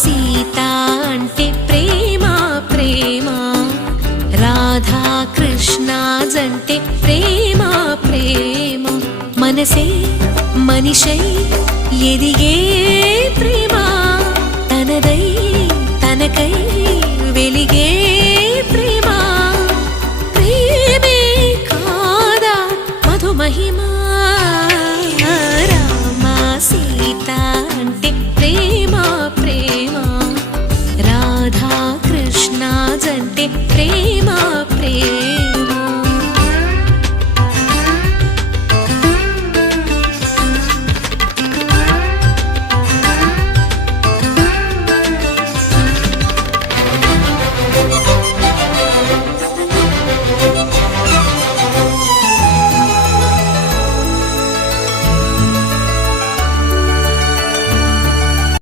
సీత అంటే ప్రేమ ప్రేమ, రాధా కృష్ణ జంటే ప్రేమ ప్రేమ, మనసే మనిషై ఎదిగే ప్రేమ.